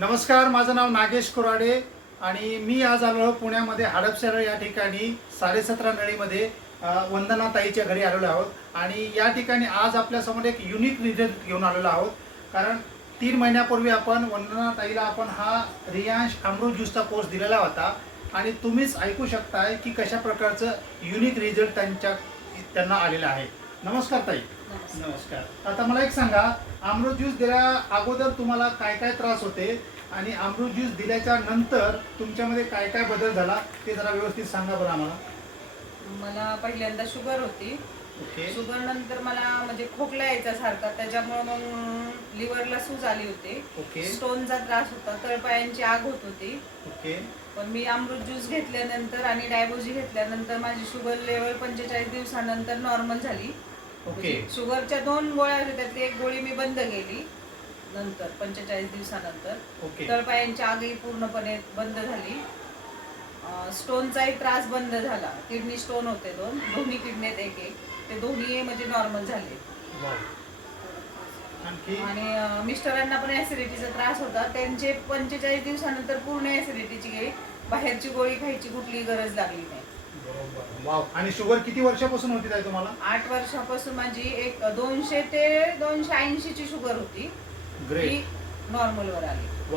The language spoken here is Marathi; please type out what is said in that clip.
नमस्कार माझं नाव नागेश कुराडे आणि मी आज आलो पुण्यामध्ये हडपसर या ठिकाणी साडेसतरा नळीमध्ये वंदना ताईच्या घरी आलेलो आहोत आणि या ठिकाणी आज आपल्यासमोर एक युनिक रिझल्ट घेऊन आलेलो आहोत कारण तीन महिन्यापूर्वी आपण वंदना ताईला आपण हा रियांश अमृत ज्यूसचा कोर्स दिलेला होता आणि तुम्हीच ऐकू शकताय की कशा प्रकारचं युनिक रिझल्ट त्यांच्या त्यांना आलेलं आहे नमस्कार ताई नमस्कार आता मला एक सांगा अमृत ज्यूस दिल्या अगोदर तुम्हाला काय काय त्रास होते आणि अमृत ज्यूस दिल्याच्या नंतर तुमच्यामध्ये काय काय बदल झाला ते जरा व्यवस्थित सांगा बरं आम्हाला मला पहिल्यांदा शुगर होती ओके शुगर नंतर मला म्हणजे खोकला यायचा सारखा त्याच्यामुळे मग लिव्हरला सूज आली होती ओके स्टोनचा त्रास होता तळपायांची आग होत होती ओके पण मी अमृत ज्यूस घेतल्यानंतर आणि डायबोजी घेतल्यानंतर माझी शुगर लेवल पंचेचाळीस दिवसानंतर नॉर्मल झाली ओके म्हणजे शुगरच्या दोन गोळ्या होत्या ती एक गोळी मी बंद केली नंतर पंचेचाळीस दिवसानंतर ओके तळपायांची आगही पूर्णपणे बंद झाली स्टोनचा स्टोनचाही त्रास बंद झाला किडनी स्टोन होते दोन दोन्ही किडनीत एक एक ते दोन्ही म्हणजे नॉर्मल झाले आणि मिस्टरांना पण ऍसिडिटीचा त्रास होता त्यांचे पंचेचाळीस दिवसानंतर पूर्ण ऍसिडिटीची गेली बाहेरची गोळी खायची कुठलीही गरज लागली नाही आणि शुगर किती वर्षापासून होती काय तुम्हाला आठ वर्षापासून माझी एक दोनशे ते दोनशे ऐंशी ची शुगर होती ग्रेट नॉर्मल वर आली